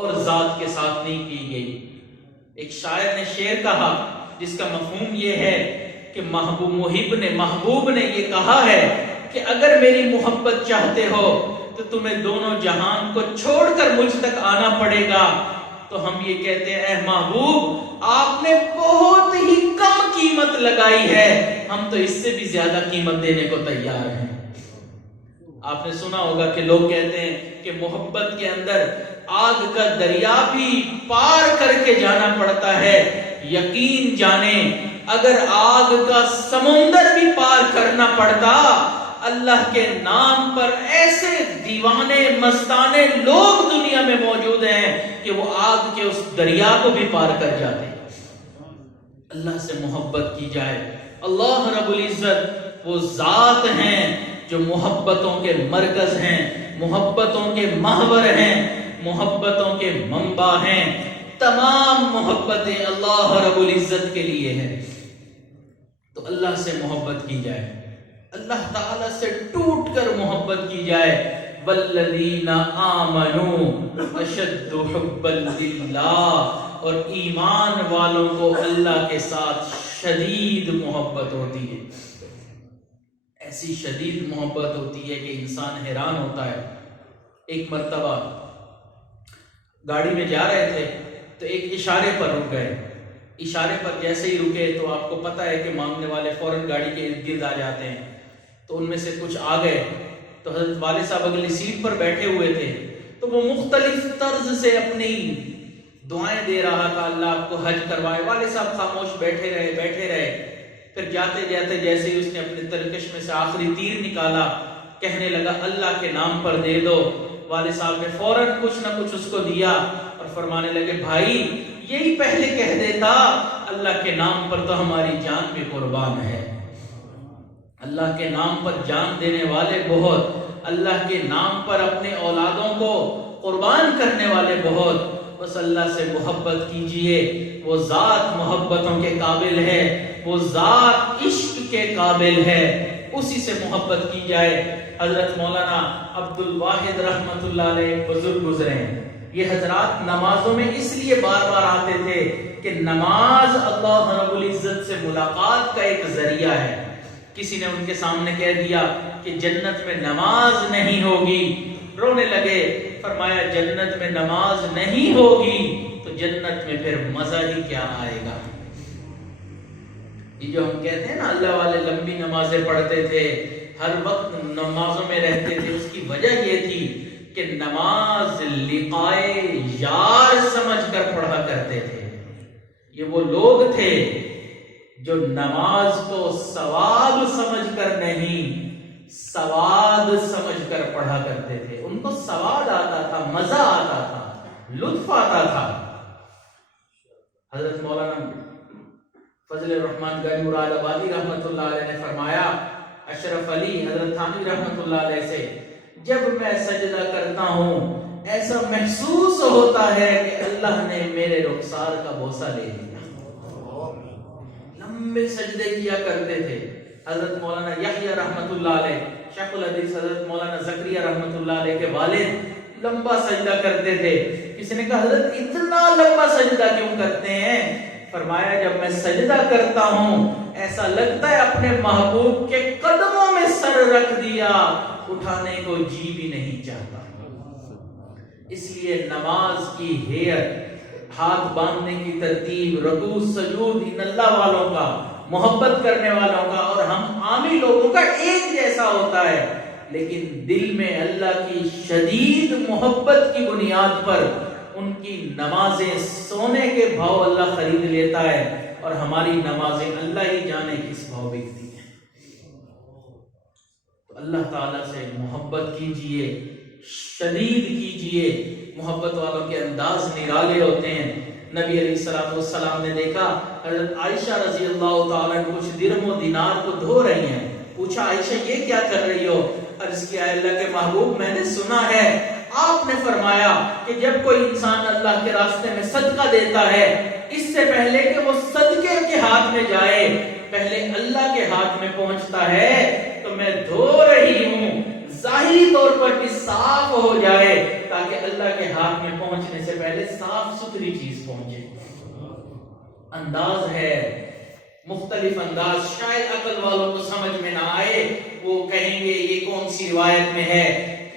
اور ذات کے ساتھ نہیں کی گئی۔ ایک شاعر نے شعر کہا جس کا مفہوم یہ ہے کہ محبوب نے یہ کہا ہے کہ اگر میری محبت چاہتے ہو تو تمہیں دونوں جہان کو چھوڑ کر مجھ تک آنا پڑے گا۔ تو ہم یہ کہتے ہیں اے محبوب آپ نے بہت ہی کم قیمت لگائی ہے، ہم تو اس سے بھی زیادہ قیمت دینے کو تیار ہیں۔ آپ نے سنا ہوگا کہ لوگ کہتے ہیں کہ محبت کے اندر آگ کا دریا بھی پار کر کے جانا پڑتا ہے۔ یقین جانیں اگر آگ کا سمندر بھی پار کرنا پڑتا، اللہ کے نام پر ایسے دیوانے مستانے لوگ دنیا میں موجود ہیں کہ وہ آگ کے اس دریا کو بھی پار کر جاتے ہیں۔ اللہ سے محبت کی جائے۔ اللہ رب العزت وہ ذات ہیں جو محبتوں کے مرکز ہیں، محبتوں کے محور ہیں، محبتوں کے منبع ہیں۔ تمام محبتیں اللہ رب العزت کے لیے ہیں۔ تو اللہ سے محبت کی جائے، اللہ تعالی سے ٹوٹ کر محبت کی جائے۔ والذین آمنوا اشد حبا للہ، اور ایمان والوں کو اللہ کے ساتھ شدید محبت ہوتی ہے۔ ایسی شدید محبت ہوتی ہے کہ انسان حیران ہوتا ہے۔ ایک مرتبہ گاڑی میں جا رہے تھے تو ایک اشارے پر رک گئے۔ اشارے پر جیسے ہی رکے تو آپ کو پتہ ہے کہ مانگنے والے فوراً گاڑی کے ارد گرد آ جاتے ہیں۔ تو ان میں سے کچھ آ گئے تو حضرت والد صاحب اگلی سیٹ پر بیٹھے ہوئے تھے، تو وہ مختلف طرز سے اپنی دعائیں دے رہا تھا، اللہ آپ کو حج کروائے۔ والد صاحب خاموش بیٹھے رہے۔ پھر جاتے جاتے جیسے ہی اس نے اپنے ترکش میں سے آخری تیر نکالا، کہنے لگا اللہ کے نام پر دے دو۔ والد صاحب نے فوراً کچھ نہ کچھ اس کو دیا اور فرمانے لگے بھائی یہی پہلے کہہ دیتا، اللہ کے نام پر تو ہماری جان بھی قربان ہے۔ اللہ کے نام پر جان دینے والے بہت، اللہ کے نام پر اپنے اولادوں کو قربان کرنے والے بہت۔ بس اللہ سے محبت کیجئے، وہ ذات محبتوں کے قابل ہے، وہ ذات عشق کے قابل ہے، اسی سے محبت کی جائے۔ حضرت مولانا عبد الواحد رحمت اللہ علیہ بزرگ گزرے ہیں۔ یہ حضرات نمازوں میں اس لیے بار بار آتے تھے کہ نماز اللہ رب العزت سے ملاقات کا ایک ذریعہ ہے۔ کسی نے ان کے سامنے کہہ دیا کہ جنت میں نماز نہیں ہوگی، رونے لگے۔ فرمایا جنت میں نماز نہیں ہوگی تو جنت میں پھر مزہ ہی کیا آئے گا۔ یہ جو ہم کہتے ہیں نا اللہ والے لمبی نمازیں پڑھتے تھے، ہر وقت نمازوں میں رہتے تھے، اس کی وجہ یہ تھی کہ نماز لقائے یار سمجھ کر پڑھا کرتے تھے۔ یہ وہ لوگ تھے جو نماز کو ثواب سمجھ کر نہیں، سواد سمجھ کر پڑھا کرتے تھے۔ ان کو سواد آتا تھا، مزہ آتا تھا، لطف آتا تھا۔ حضرت مولانا فضل الرحمن گنج مراد آبادی رحمت اللہ علیہ نے فرمایا اشرف علی حضرت تھانوی رحمت اللہ علیہ سے، جب میں سجدہ کرتا ہوں ایسا محسوس ہوتا ہے کہ اللہ نے میرے رخسار کا بوسہ لے لیا۔ لمبے سجدے کیا کرتے تھے۔ حضرت مولانا یحییٰ رحمت اللہ علیہ، شیخ الحدیث حضرت مولانا زکریا رحمت اللہ علیہ کے والد لمبا سجدہ کرتے تھے۔ کسی نے کہا حضرت اتنا لمبا سجدہ کیوں کرتے ہیں؟ فرمایا جب میں سجدہ کرتا ہوں ایسا لگتا ہے اپنے محبوب کے قدموں میں سر رکھ دیا، اٹھانے کو جی بھی نہیں چاہتا۔ اس لیے نماز کی ہیئت، ہاتھ باندھنے کی ترتیب، رکوع سجود ان اللہ والوں کا، محبت کرنے والوں کا اور ہم عامی لوگوں کا ایک جیسا ہوتا ہے، لیکن دل میں اللہ کی شدید محبت کی بنیاد پر ان کی نمازیں سونے کے بھاؤ اللہ خرید لیتا ہے، اور ہماری نمازیں اللہ ہی جانے کس بھاؤ بکتی ہیں۔ تو اللہ تعالیٰ سے محبت کیجئے، شدید کیجئے۔ محبت والوں کے انداز نرالے ہوتے ہیں۔ نبی علیہ السلام نے دیکھا حضرت عائشہ رضی اللہ تعالیٰ کچھ درہم و دینار کو دھو رہی ہیں۔ پوچھا عائشہ یہ کیا کر رہی ہو؟ عرض کیا اللہ کے محبوب میں نے سنا ہے آپ نے فرمایا کہ جب کوئی انسان اللہ کے راستے میں صدقہ دیتا ہے اس سے پہلے کہ وہ صدقے کے ہاتھ میں جائے پہلے اللہ کے ہاتھ میں پہنچتا ہے، تو میں دھو رہی ہوں ظاہری طور پر بھی صاف ہو جائے تاکہ اللہ کے ہاتھ میں پہنچنے سے پہلے صاف ستھری چیز پہنچے. انداز ہے مختلف انداز، شاید عقل والوں کو سمجھ میں نہ آئے، وہ کہیں گے یہ کون سی روایت میں ہے.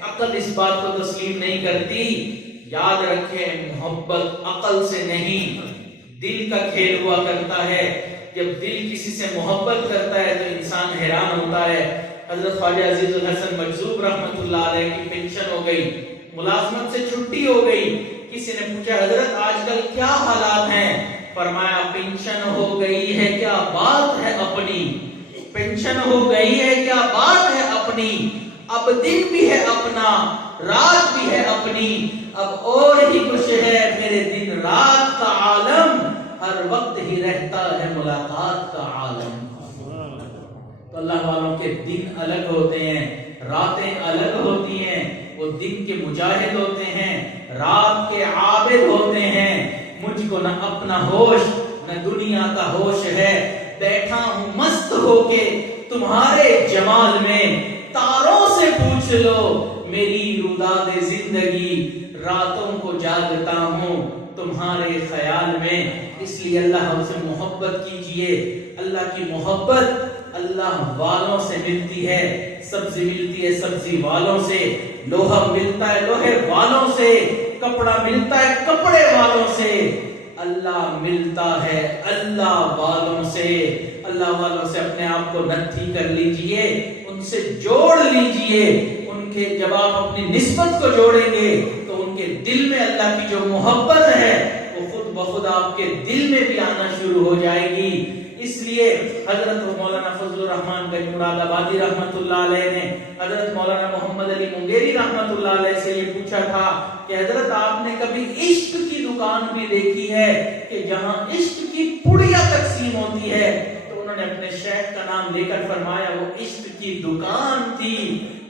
عقل اس بات کو تسلیم نہیں کرتی. یاد رکھیں محبت عقل سے نہیں دل کا کھیل ہوا کرتا ہے. جب دل کسی سے محبت کرتا ہے تو انسان حیران ہوتا ہے. حضرت خواجہ عزیز الحسن مجذوب رحمت اللہ علیہ کی پینشن ہو گئی، ملازمت سے چھٹی ہو گئی. کسی نے پوچھا حضرت آج کل کیا حالات ہیں؟ فرمایا پینشن ہو گئی ہے کیا بات ہے اپنی، پینشن ہو گئی ہے کیا بات ہے اپنی، اب دن بھی ہے اپنا رات بھی ہے اپنی، اب اور ہی کچھ ہے میرے دن رات کا عالم، ہر وقت ہی رہتا ہے ملاقات کا عالم. تو اللہ والوں کے دن الگ ہوتے ہیں، راتیں الگ ہوتی ہیں. وہ دن کے مجاہد ہوتے ہیں، رات کے عابد ہوتے ہیں. مجھ کو نہ اپنا ہوش نہ دنیا کا ہوش ہے، بیٹھا ہوں مست ہو کے تمہارے جمال میں. تاروں سے پوچھ لو میری روداد زندگی، راتوں کو جاگتا ہوں تمہارے خیال میں. اس لیے اللہ ہم سے محبت کیجئے. اللہ کی محبت اللہ والوں سے ملتی ہے. سبزی ملتی ہے سبزی والوں سے، لوہا ملتا ہے لوہے والوں سے، کپڑا ملتا ہے کپڑے والوں سے. اللہ ملتا ہے اللہ والوں سے. اللہ والوں سے اپنے آپ کو نتھی کر لیجئے، ان سے جوڑ لیجئے. ان کے جب آپ اپنی نسبت کو جوڑیں گے تو ان کے دل میں اللہ کی جو محبت ہے وہ خود بخود آپ کے دل میں بھی آنا شروع ہو جائے گی. اس لیے حضرت مولانا فضل الرحمان گنج مراد آبادی رحمت اللہ علیہ نے حضرت مولانا محمد علی منگیری رحمت اللہ علیہ سے یہ پوچھا تھا کہ حضرت آپ نے کبھی عشق کی دکان بھی دیکھی ہے کہ جہاں عشق کی پڑیاں تقسیم ہوتی ہے؟ تو انہوں نے اپنے شیخ کا نام لے کر فرمایا وہ عشق کی دکان تھی،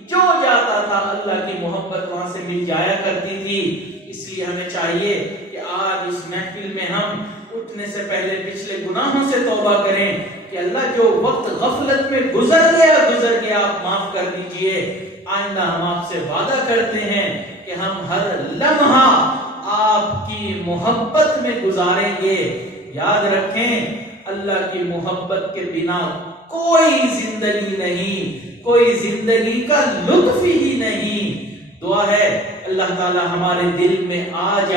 جو جاتا تھا اللہ کی محبت وہاں سے مل جایا کرتی تھی. اس لیے ہمیں چاہیے کہ آج اس محفل میں ہم اٹھنے سے پہلے پچھلے گناہوں سے توبہ کریں کہ اللہ جو وقت غفلت میں گزر گیا آپ معاف کر دیجئے. آئندہ ہم آپ سے وعدہ کرتے ہیں کہ ہم ہر لمحہ آپ کی محبت میں گزاریں گے. یاد رکھیں اللہ کی محبت کے بنا کوئی زندگی نہیں، کوئی زندگی کا لطف ہی نہیں. دعا ہے اللہ تعالی ہمارے دل میں آ جائے.